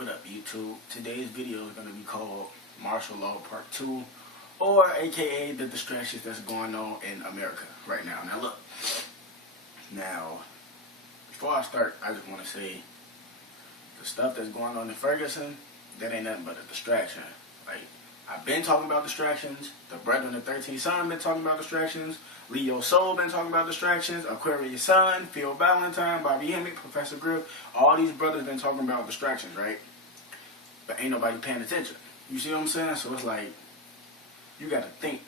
What up, YouTube? Today's video is going to be called Martial Law Part 2, or aka the distractions that's going on in America right now. Now look, before I start, I just want to say the stuff that's going on in Ferguson, that ain't nothing but a distraction. Like, I've been talking about distractions. The Brethren of 13 Son been talking about distractions. Leo Soul been talking about distractions. Aquarius Sun, Phil Valentine, Bobby Hemmick, Professor Griff. All these brothers been talking about distractions, right? But ain't nobody paying attention. You see what I'm saying? So it's like, you got to think.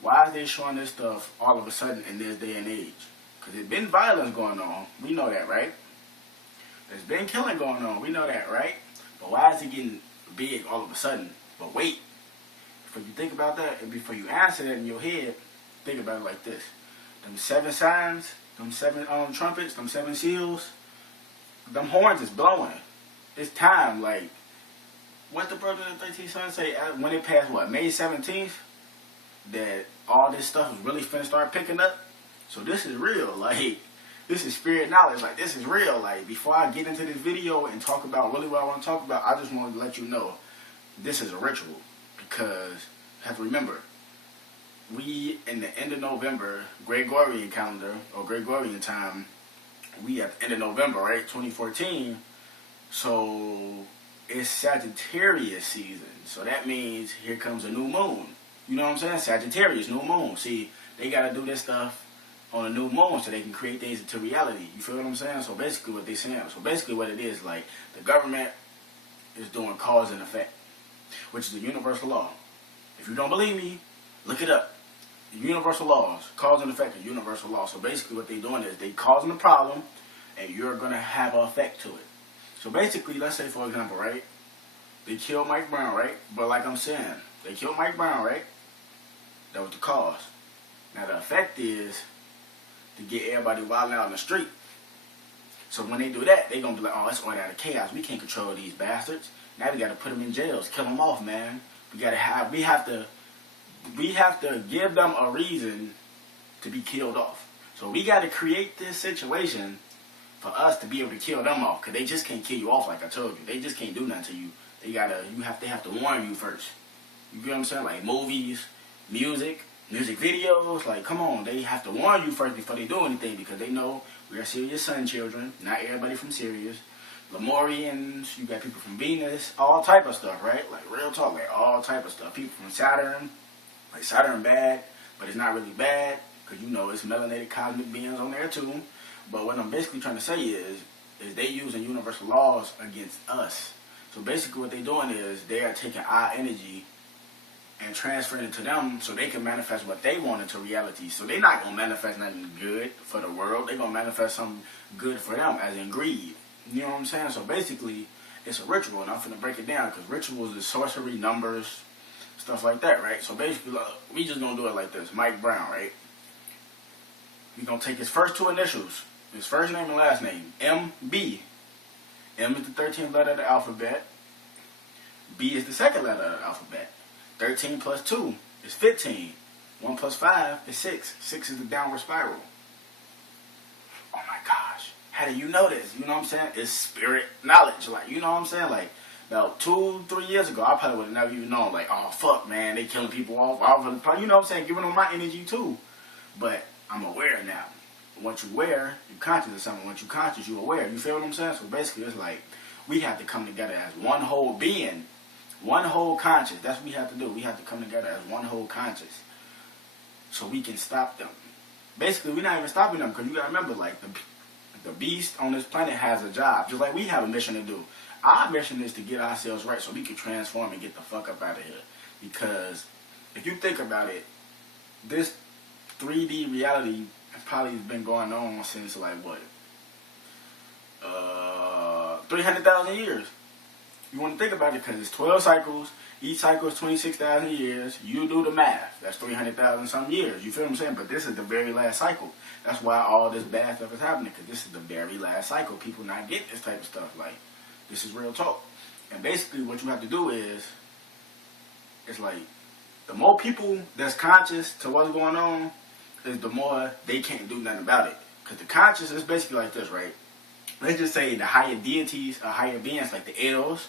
Why are they showing this stuff all of a sudden in this day and age? Because there's been violence going on. We know that, right? There's been killing going on. We know that, right? But why is it getting big all of a sudden? But wait. Before you think about that, and before you answer that in your head, think about it like this. Them 7 signs, them 7 trumpets, them 7 seals, them horns is blowing. It's time. Like, what the brother of the 13 Son say when it passed, what, May 17th? That all this stuff is really finna start picking up. So this is real. Like, this is spirit knowledge. Like, this is real. Like, before I get into this video and talk about really what I want to talk about, I just want to let you know this is a ritual. Because you have to remember, we in the end of November, Gregorian calendar, or Gregorian time, we at the end of November, right, 2014. So it's Sagittarius season. So that means here comes a new moon. You know what I'm saying? Sagittarius, new moon. See, they got to do this stuff on a new moon so they can create things into reality. You feel what I'm saying? So basically what they're saying, what it is, like, the government is doing cause and effect, which is a universal law. If you don't believe me, look it up. Universal laws, cause and effect is universal law. So basically what they're doing is they causing the problem, and you're going to have an effect to it. So basically, let's say, for example, right, they killed Mike Brown, right? But like I'm saying, they killed Mike Brown, right? That was the cause. Now the effect is to get everybody wilding out in the street. So when they do that, they're going to be like, oh, it's order out of chaos. We can't control these bastards. Now we got to put them in jails, kill them off, man. We have to give them a reason to be killed off. So we got to create this situation for us to be able to kill them off, because they just can't kill you off like I told you. They just can't do nothing to you. They have to warn you first. You get what I'm saying? Like movies, music videos, like, come on, they have to warn you first before they do anything, because they know we are Sirius Sun children, not everybody from Sirius. Lemurians, you got people from Venus, all type of stuff, right? Like, real talk, like, all type of stuff. People from Saturn, like, Saturn bad, but it's not really bad, because, you know, it's melanated cosmic beings on there, too. But what I'm basically trying to say is they using universal laws against us. So basically what they're doing is they are taking our energy and transferring it to them so they can manifest what they want into reality. So they're not going to manifest nothing good for the world. They're going to manifest something good for them, as in greed. You know what I'm saying? So basically, it's a ritual, and I'm finna break it down, because rituals is sorcery, numbers, stuff like that, right? So basically, look, we just gonna do it like this. Mike Brown, right? We gonna take his first 2 initials, his first name and last name, M.B. M is the 13th letter of the alphabet. B is the 2nd letter of the alphabet. 13 plus 2 is 15. 1 plus 5 is 6. 6 is the downward spiral. Oh my gosh. How do you know this? You know what I'm saying? It's spirit knowledge. Like, you know what I'm saying? Like, about 2-3 years ago, I probably would have never even known. Like, oh, fuck, man, they killing people off. You know what I'm saying? Giving them my energy, too. But I'm aware now. Once you're aware, you're conscious of something. Once you're conscious, you're aware. You feel what I'm saying? So basically, it's like, we have to come together as one whole being. One whole conscious. That's what we have to do. We have to come together as one whole conscious. So we can stop them. Basically, we're not even stopping them, because you got to remember, like, the beast on this planet has a job, just like we have a mission to do. Our mission is to get ourselves right so we can transform and get the fuck up out of here. Because if you think about it, this 3D reality probably has been going on since, like, what? 300,000 years. You want to think about it, because it's 12 cycles. Each cycle is 26,000 years. You do the math. That's 300,000 some years. You feel what I'm saying? But this is the very last cycle. That's why all this bad stuff is happening, because this is the very last cycle. People not getting this type of stuff. Like, this is real talk. And basically what you have to do is, it's like, the more people that's conscious to what's going on, is the more they can't do nothing about it. Because the conscious is basically like this, right? let's just say the higher deities or higher beings like the elves,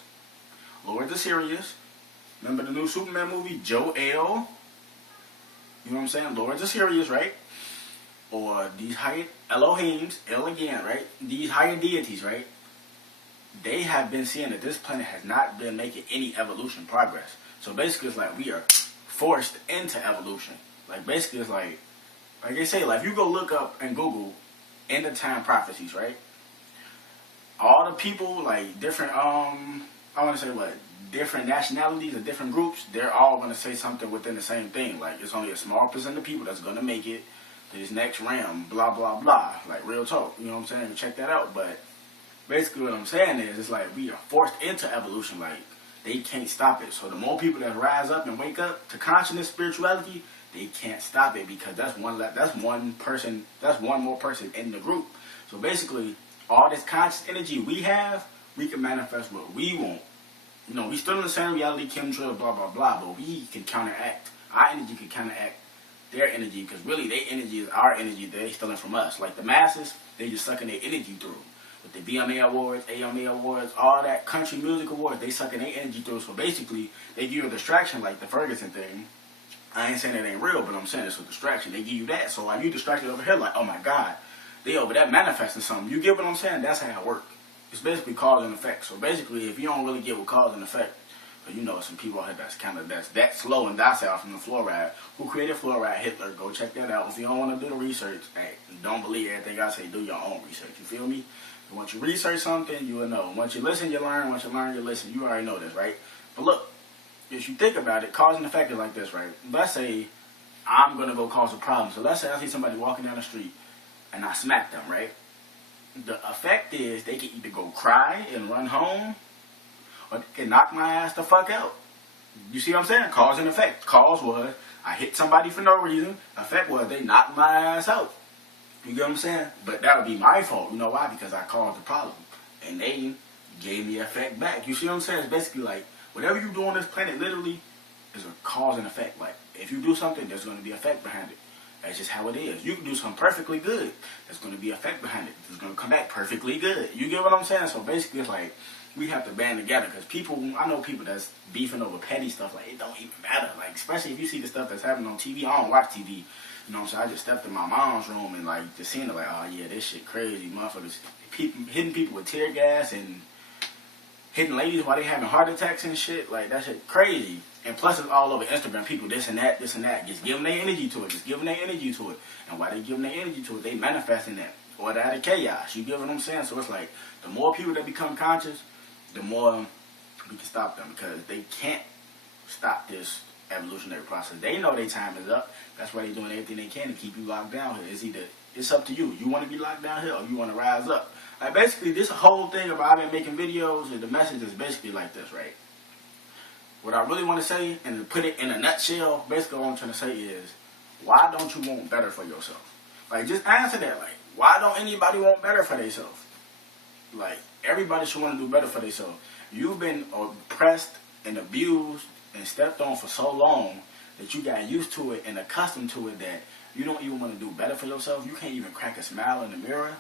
Lords of Sirius. Remember the new Superman movie, Jor-El? You know what I'm saying? Lords of Sirius, right? Or these higher Elohims, El again, right? These higher deities, right? They have been seeing that this planet has not been making any evolution progress. So basically it's like we are forced into evolution. Like basically it's like they say, like if you go look up and Google end of time prophecies, right? All the people, like different I want to say what, different nationalities or different groups, they're all going to say something within the same thing. Like it's only a small percent of people that's going to make it to this next realm, blah blah blah. Like real talk, you know what I'm saying? Check that out. But basically what I'm saying is, it's like we are forced into evolution. Like they can't stop it. So the more people that rise up and wake up to consciousness, spirituality, they can't stop it, because that's one more person in the group. So basically, all this conscious energy we have, we can manifest what we want. You know, we still in the same reality, chemtrail, blah blah blah, but we can counteract. Our energy can counteract their energy, because really their energy is our energy that they're stealing from us. Like the masses, they just sucking their energy through. With the BMA awards, AMA awards, all that country music awards, they sucking their energy through. So basically, they give you a distraction like the Ferguson thing. I ain't saying it ain't real, but I'm saying it's a distraction. They give you that. So while you distracted over here, like, oh my God, they over there manifesting something. You get what I'm saying? That's how it works. It's basically cause and effect. So basically, if you don't really get what cause and effect, but you know some people out here that's that slow and docile from the fluoride. Who created fluoride? Hitler. Go check that out. If you don't want to do the research, hey, don't believe everything I say. Do your own research. You feel me? And once you research something, you will know. Once you listen, you learn. Once you learn, you listen. You already know this, right? But look, if you think about it, cause and effect is like this, right? Let's say I'm going to go cause a problem. So let's say I see somebody walking down the street and I smack them, right? The effect is they can either go cry and run home, or they can knock my ass the fuck out. You see what I'm saying? Cause and effect. Cause was I hit somebody for no reason. Effect was they knocked my ass out. You get what I'm saying? But that would be my fault. You know why? Because I caused the problem. And they gave me effect back. You see what I'm saying? It's basically like, whatever you do on this planet literally is a cause and effect. Like, if you do something, there's going to be effect behind it. That's just how it is. You can do something perfectly good. There's going to be effect behind it. It's going to come back perfectly good. You get what I'm saying? So basically, it's like, we have to band together. Because people, I know people that's beefing over petty stuff. Like, it don't even matter. Like, especially if you see the stuff that's happening on TV. I don't watch TV. You know what I'm saying? I just stepped in my mom's room and, like, just seeing it like, oh, yeah, this shit crazy. Motherfuckers hitting people with tear gas and hitting ladies while they having heart attacks and shit. Like, that shit crazy. And plus it's all over Instagram. People this and that. Just giving their energy to it. And while they giving their energy to it, they manifesting that. Or out of chaos. You get what I'm saying? So it's like, the more people that become conscious, the more we can stop them. Because they can't stop this evolutionary process. They know their time is up. That's why they're doing everything they can to keep you locked down here. It's up to you. You want to be locked down here or you want to rise up. Like basically this whole thing about I've been making videos and the message is basically like this, right? What I really want to say, and to put it in a nutshell, basically what I'm trying to say is, why don't you want better for yourself? Like, just answer that. Like, why don't anybody want better for themselves? Like, everybody should want to do better for themselves. You've been oppressed and abused and stepped on for so long that you got used to it and accustomed to it that you don't even want to do better for yourself. You can't even crack a smile in the mirror.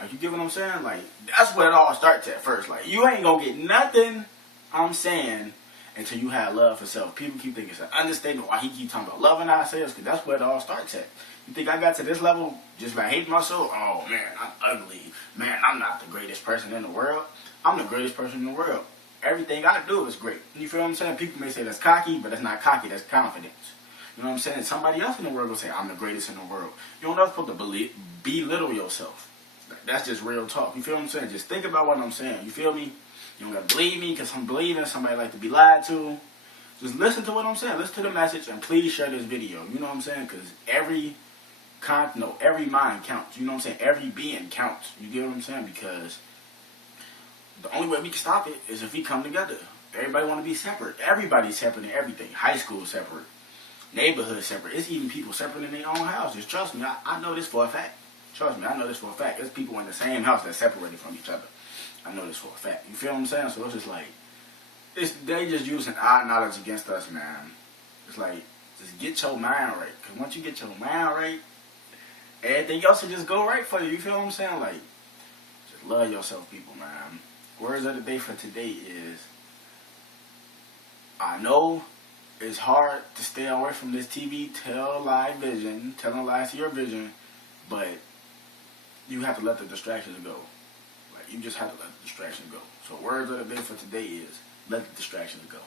Like, you get what I'm saying? Like, that's where it all starts at first. Like, you ain't gonna get nothing I'm saying until you have love for self. People keep thinking it's an understatement why he keep talking about loving ourselves, because that's where it all starts at. You think I got to this level just by hating myself? Oh man, I'm ugly. Man, I'm not the greatest person in the world. I'm the greatest person in the world. Everything I do is great. You feel what I'm saying? People may say that's cocky, but that's not cocky, that's confidence. You know what I'm saying? Somebody else in the world will say, I'm the greatest in the world. You're not supposed to belittle yourself. That's just real talk. You feel what I'm saying? Just think about what I'm saying. You feel me? You don't got to believe me because I'm believing somebody like to be lied to. Just listen to what I'm saying. Listen to the message and please share this video. You know what I'm saying? Because every mind counts. You know what I'm saying? Every being counts. You get what I'm saying? Because the only way we can stop it is if we come together. Everybody want to be separate. Everybody's separate in everything. High school separate. Neighborhood separate. It's even people separate in their own houses. Trust me, I know this for a fact. Trust me, I know this for a fact. There's people in the same house that separated from each other. I know this for a fact. You feel what I'm saying? So it's just like, they just using our knowledge against us, man. It's like, just get your mind right. Because once you get your mind right, everything else will just go right for you. You feel what I'm saying? Like, Just love yourself, people, man. Words of the day for today is, I know it's hard to stay away from this TV, telling lies to your vision, but you have to let the distractions go. Like, you just have to let the distractions go. So words of the day for today is, let the distractions go.